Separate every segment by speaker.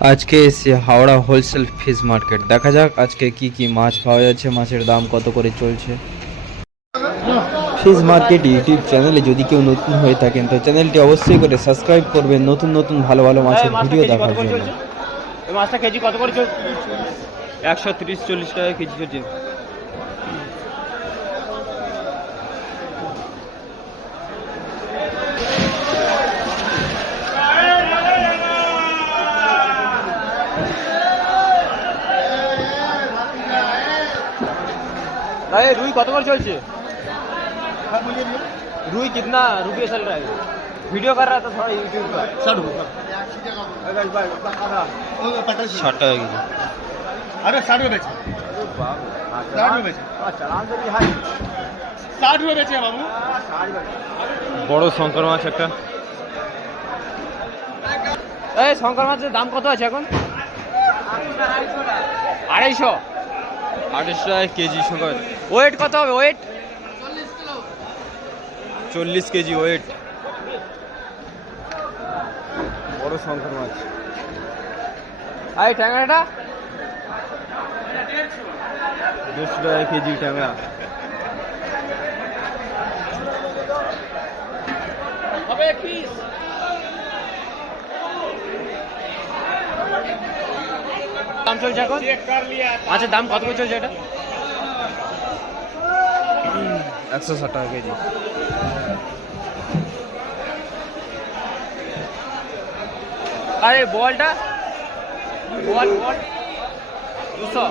Speaker 1: আজকে এসে Howrah wholesale fish market. দেখা যাক আজকে কি কি মাছ পাওয়া যাচ্ছে মাছের দাম কত করে চলছে। ফিশ মার্কেট ইউটিউব চ্যানেলে যদি কেউ নতুন হয়ে থাকেন তো চ্যানেলটি অবশ্যই করে সাবস্ক্রাইব করবেন নতুন নতুন ভালো ভালো মাছের ভিডিও দেখার জন্য।
Speaker 2: এই মাছটা কেজি কত করে চলছে? একশো তিরিশ চল্লিশ টাকা কেজি চলছে। अरे रुई कत করে চলছে रुई कितना रुपये चल रहा है वीडियो कर रहा था थोड़ा यूट्यूब पर
Speaker 3: साठ रुपये
Speaker 1: ষাট টাকা কেজি
Speaker 3: अरे साठ रुपये बेचे साठ रुपये बेचे
Speaker 2: চালান তো হাই
Speaker 3: साठ रुपये बेचे बाबू
Speaker 2: বড় শঙ্কর মাছ একটা এই শঙ্কর মাছের দাম কত আছে এখন আড়াইশো আড়াইশো টাকা কেজি শঙ্কর ওয়েট কত হবে? ওয়েট চল্লিশ কেজি ওয়েট বড় শঙ্কর মাছ। আই ট্যাংরাটা দেড়শো টাকা কেজি ট্যাংরা। দাম চলছে এখন? মাছের দাম কত করে চলছে এটা? একশো ষাট টাকা কেজি। আরে বলটা? বল বল। দুশো।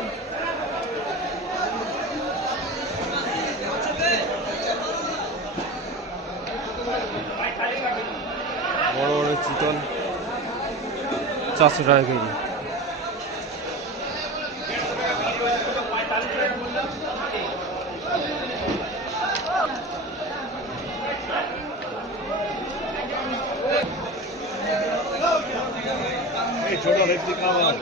Speaker 2: বড় বড় চিতল চারশো টাকা কেজি।
Speaker 3: రైతు చూడ రైతు కావాలి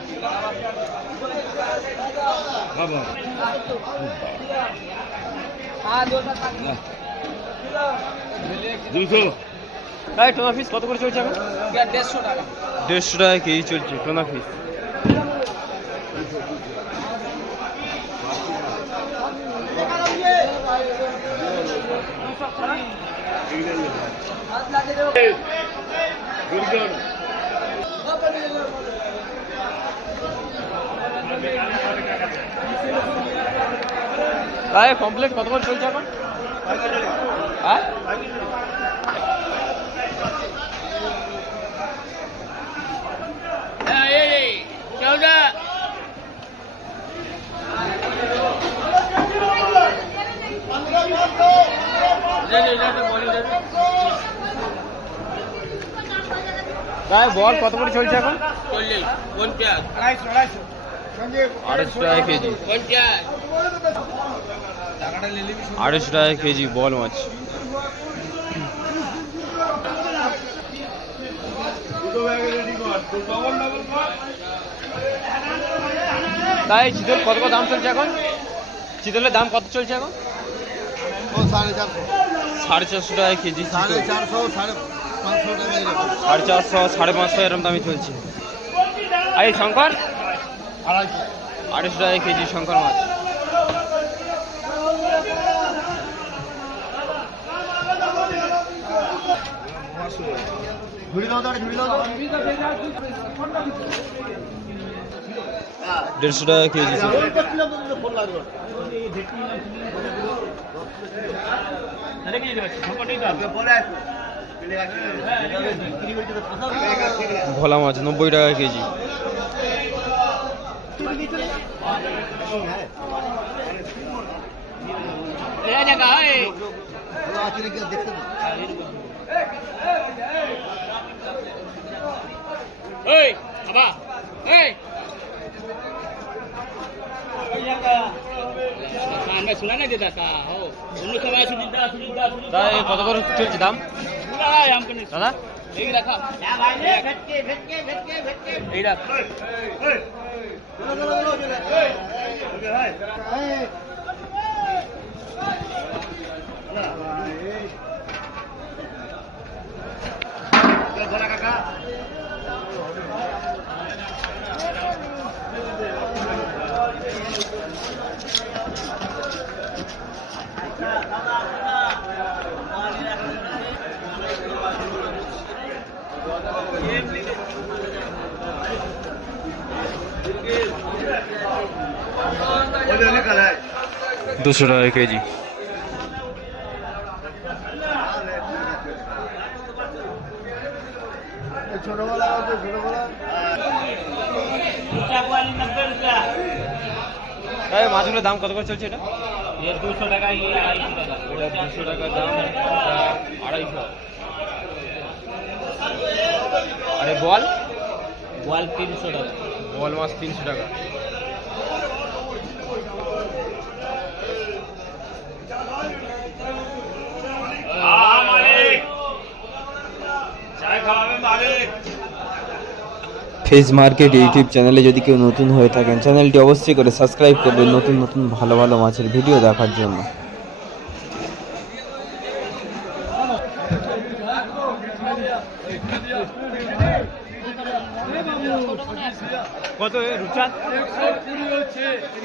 Speaker 3: కావాలి দুশো
Speaker 2: ভাই টোনা ফিস কত করে চলছে এখন? দেড়শো টাকা দেড়শো টাকা কেজি চলছে টোনা ফিস দুর্গম কমপ্লিট কত করে চলছে এখন? হ্যাঁ? তাই বল কত করে চলছে এখন? আড়াইশো টাকা কেজি। আড়াইশো টাকা কেজি বল মাছ। তাই চিতল কত কত দাম চলছে এখন? চিতলের দাম কত চলছে এখন?
Speaker 3: সাড়ে চারশো।
Speaker 2: সাড়ে চারশো টাকা কেজি
Speaker 3: সাড়ে চারশো সাড়ে
Speaker 2: সাড়ে চারশো সাড়ে পাঁচশো এরকম দামই চলছে। আর এই শঙ্কর
Speaker 3: আড়াইশো
Speaker 2: টাকা কেজি শঙ্কর মাছ। দেড়শো টাকা কেজি চিতল। ভোলা মাছ নব্বই টাকা কেজি।
Speaker 4: এই
Speaker 2: বাবা কত করে চলছে দাম? দাদা?
Speaker 4: এই রাখ।
Speaker 2: দুশো টাকা কেজি। মাছগুলোর দাম কত করে চলছে এটা?
Speaker 4: দুশো
Speaker 2: টাকা। দুশো টাকা দাম আড়াইশো। আরে বল।
Speaker 4: বল তিনশো টাকা।
Speaker 2: বল মাছ তিনশো টাকা।
Speaker 1: ফেস মার্কেট ইউটিউব চ্যানেলে যদি কেউ নতুন হয়ে থাকেন চ্যানেলটি অবশ্যই করে সাবস্ক্রাইব করবেন নতুন নতুন ভালো ভালো মাছের ভিডিও দেখার জন্য।
Speaker 2: কত রূপচাঁদ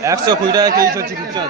Speaker 2: একশো কুড়ি টাকা কেজি চলছে রূপচাঁদ